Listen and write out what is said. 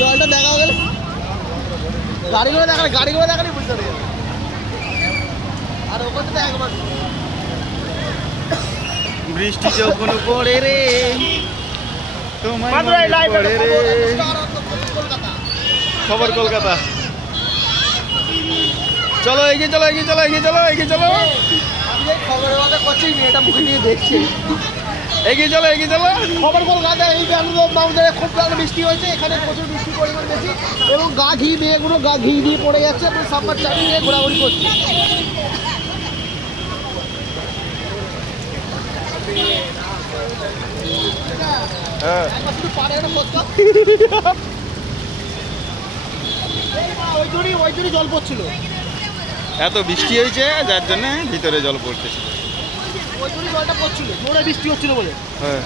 জলটা দেখা গেলে গাড়িগুলো দেখালে বুঝতে পারবে। আর ওখান থেকে একবার বৃষ্টি যখন পড়ে রে তোমায় পড়ে রে। খবর কলকাতা। চলো এগিয়ে চলো এগিয়ে চলো এগিয়ে চলো এগিয়ে চলো। আমি খবরের কথা করছি, মেয়েটা মুখে নিয়ে দেখছি। এগিয়ে চলো এগিয়ে চলো। খবর কলকাতা এই বাউন্ডারে খুব বৃষ্টি হয়েছে, এখানে প্রচুর বৃষ্টি পরিমাণ বেশি এবং গা ঘি মেয়েগুলো গা ঘি দিয়ে পড়ে যাচ্ছে এবং সাম্বার চালিয়ে ঘোরাঘুরি করছে। হ্যাঁ ওই জন্যই জল পড়ছিল, এত বৃষ্টি হয়েছে যার জন্য ভিতরে জল পড়তেছে। ওই জন্যই জলটা পড়ছিল, জোরে বৃষ্টি হচ্ছিল বলে। হ্যাঁ